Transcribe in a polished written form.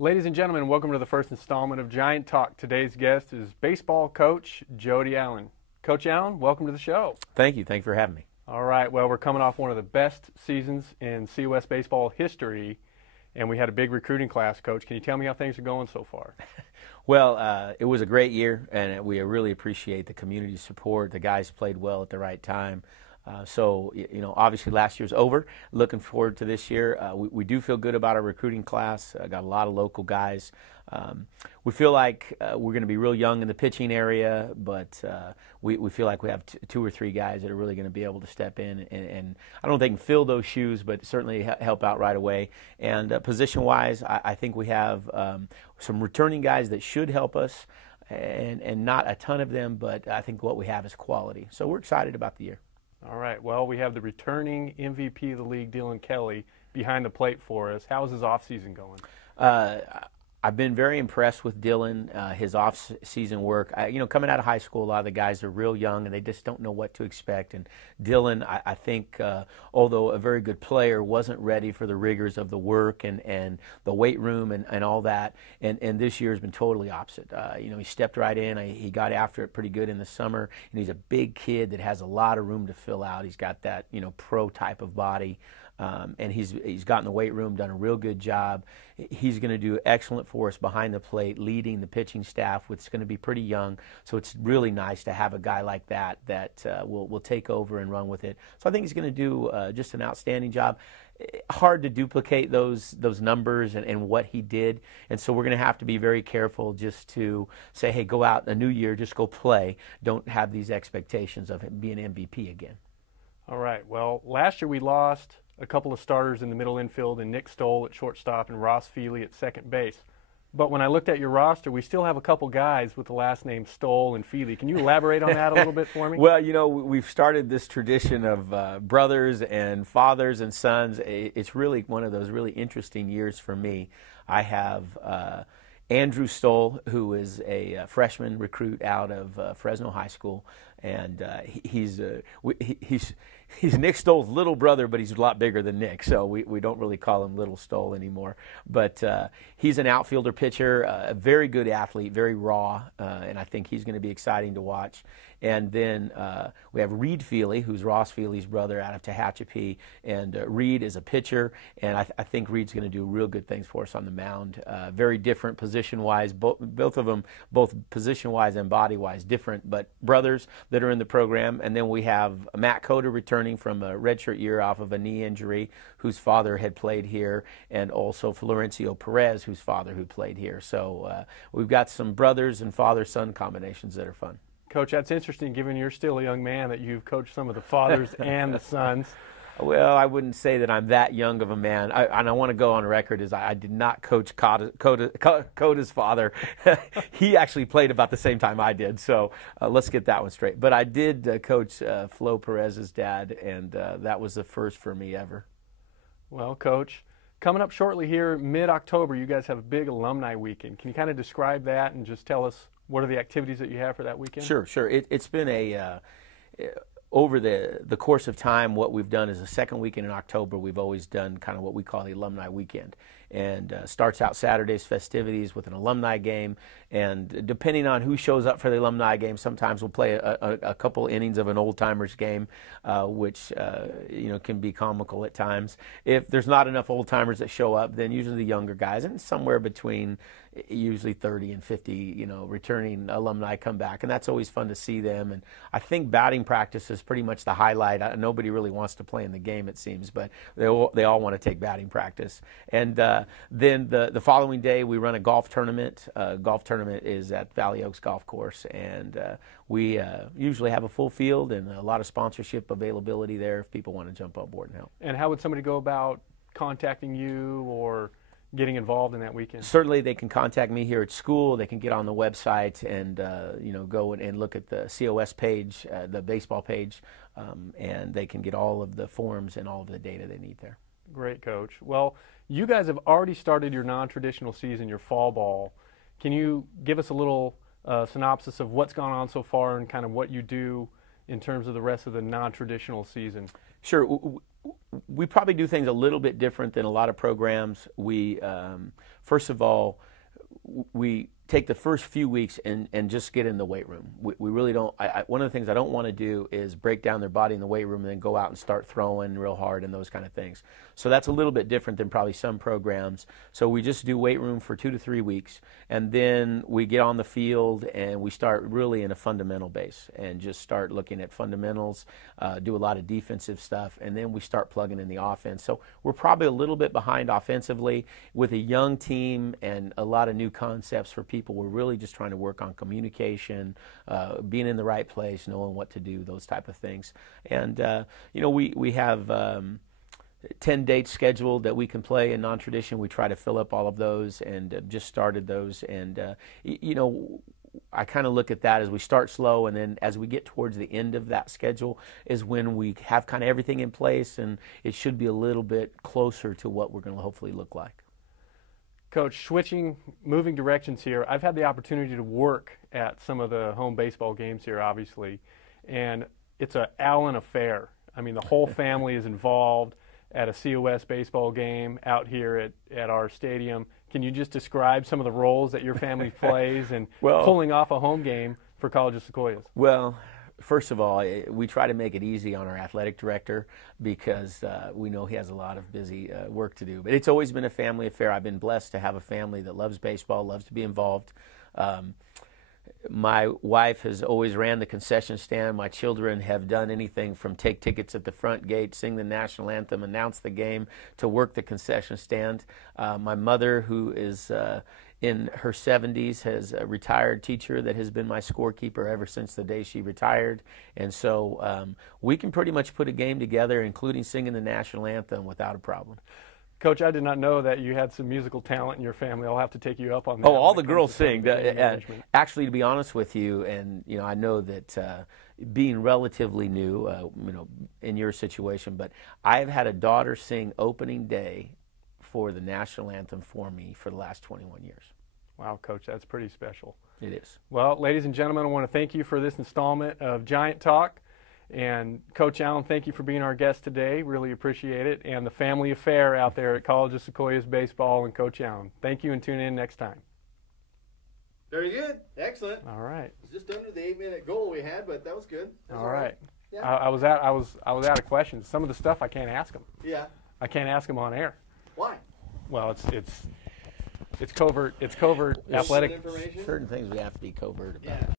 Ladies and gentlemen, welcome to the first installment of Giant Talk. Today's guest is baseball coach Jody Allen. Coach Allen, welcome to the show. Thank you. Thanks for having me. All right. Well, we're coming off one of the best seasons in COS baseball history, and we had a big recruiting class, Coach. Can you tell me how things are going so far? Well, it was a great year, and we really appreciate the community support. The guys played well at the right time. Obviously last year's over. Looking forward to this year. We do feel good about our recruiting class. Got a lot of local guys. We feel like we're going to be real young in the pitching area, but we feel like we have two or three guys that are really going to be able to step in, and I don't know if they can fill those shoes, but certainly help out right away. And position-wise, I think we have some returning guys that should help us, and not a ton of them, but I think what we have is quality. So we're excited about the year. All right. Well, we have the returning MVP of the league, Dylan Kelly, behind the plate for us. How's his off-season going? I've been very impressed with Dylan, his off-season work. Coming out of high school, a lot of the guys are real young and they just don't know what to expect. And Dylan, I think, although a very good player, wasn't ready for the rigors of the work and the weight room and all that. And this year has been totally opposite. He stepped right in. He got after it pretty good in the summer. And he's a big kid that has a lot of room to fill out. He's got that, pro type of body. And he's got in the weight room, done a real good job. He's going to do excellent for us behind the plate, leading the pitching staff, which is going to be pretty young. So it's really nice to have a guy like that will take over and run with it. So I think he's going to do just an outstanding job. Hard to duplicate those numbers and what he did, and so we're going to have to be very careful just to say, hey, go out in a new year, just go play. Don't have these expectations of him being MVP again. All right. Well, last year we lost a couple of starters in the middle infield, and Nick Stoll at shortstop and Ross Feely at second base. But when I looked at your roster, we still have a couple guys with the last name Stoll and Feely. Can you elaborate on that a little bit for me? Well, we've started this tradition of brothers and fathers and sons. It's really one of those really interesting years for me. I have Andrew Stoll, who is a freshman recruit out of Fresno High School, and he's Nick Stoll's little brother, but he's a lot bigger than Nick, so we don't really call him Little Stoll anymore. But he's an outfielder pitcher, a very good athlete, very raw, and I think he's going to be exciting to watch. And then we have Reed Feely, who's Ross Feely's brother out of Tehachapi, and Reed is a pitcher, and I think Reed's going to do real good things for us on the mound. Very different position-wise, both of them, both position-wise and body-wise, different, but brothers that are in the program. And then we have Matt Coda returning from a redshirt year off of a knee injury, whose father had played here, and also Florencio Perez, whose father who played here. So we've got some brothers and father-son combinations that are fun. Coach, that's interesting, given you're still a young man, that you've coached some of the fathers and the sons. Well, I wouldn't say that I'm that young of a man. And I want to go on record as I did not coach Coda's father. He actually played about the same time I did, so let's get that one straight. But I did coach Flo Perez's dad, and that was the first for me ever. Well, Coach, coming up shortly here, mid-October, you guys have a big Alumni Weekend. Can you kind of describe that and just tell us what are the activities that you have for that weekend? Sure. It's been over the course of time, what we've done is the second weekend in October, we've always done kind of what we call the Alumni Weekend. And starts out Saturday's festivities with an alumni game. And depending on who shows up for the alumni game, sometimes we'll play a couple innings of an old-timers game, which can be comical at times. If there's not enough old-timers that show up, then usually the younger guys, and somewhere between usually 30 and 50, returning alumni come back, and that's always fun to see them. And I think batting practice is pretty much the highlight. Nobody really wants to play in the game, it seems, but they all want to take batting practice. And then the following day, we run a golf tournament. Golf tournament is at Valley Oaks Golf Course, and we usually have a full field and a lot of sponsorship availability there if people want to jump on board and help. And how would somebody go about contacting you or getting involved in that weekend? Certainly, they can contact me here at school. They can get on the website and go and look at the COS page, the baseball page, and they can get all of the forms and all of the data they need there. Great, Coach. Well, you guys have already started your non-traditional season, your fall ball. Can you give us a little synopsis of what's gone on so far and kind of what you do in terms of the rest of the non-traditional season? Sure. We probably do things a little bit different than a lot of programs. We, first of all, we take the first few weeks and just get in the weight room. We really don't, one of the things I don't want to do is break down their body in the weight room and then go out and start throwing real hard and those kind of things. So that's a little bit different than probably some programs. So we just do weight room for 2 to 3 weeks, and then we get on the field and we start really in a fundamental base and just start looking at fundamentals, do a lot of defensive stuff, and then we start plugging in the offense. So we're probably a little bit behind offensively with a young team and a lot of new concepts for people. We're really just trying to work on communication, being in the right place, knowing what to do, those type of things. And, we have 10 dates scheduled that we can play in non-tradition. We try to fill up all of those and just started those. And, I kind of look at that as we start slow, and then as we get towards the end of that schedule is when we have kind of everything in place, and it should be a little bit closer to what we're going to hopefully look like. Coach, moving directions here, I've had the opportunity to work at some of the home baseball games here, obviously, and it's an Allen affair. I mean, the whole family is involved at a COS baseball game out here at our stadium. Can you just describe some of the roles that your family plays in pulling off a home game for College of Sequoias? Well, first of all, we try to make it easy on our athletic director because we know he has a lot of busy work to do. But it's always been a family affair. I've been blessed to have a family that loves baseball, loves to be involved. My wife has always ran the concession stand. My children have done anything from take tickets at the front gate, sing the national anthem, announce the game, to work the concession stand. My mother, who is in her 70s, has a retired teacher that has been my scorekeeper ever since the day she retired. And so we can pretty much put a game together, including singing the national anthem, without a problem. Coach, I did not know that you had some musical talent in your family. I'll have to take you up on that. Oh, all the girls sing. Actually, to be honest with you, and I know that being relatively new, in your situation, but I have had a daughter sing opening day for the national anthem for me for the last 21 years. Wow, Coach, that's pretty special. It is. Well, ladies and gentlemen, I want to thank you for this installment of Giant Talk. And Coach Allen, thank you for being our guest today. Really appreciate it. And the family affair out there at College of Sequoias Baseball and Coach Allen. Thank you, and tune in next time. Very good. Excellent. All right. It's just under the 8-minute goal we had, but that was good. All right. Yeah. I was out of questions. Some of the stuff I can't ask them. Yeah. I can't ask them on air. Why? Well, it's covert. It's covert athletic information. Certain things we have to be covert about. Yeah.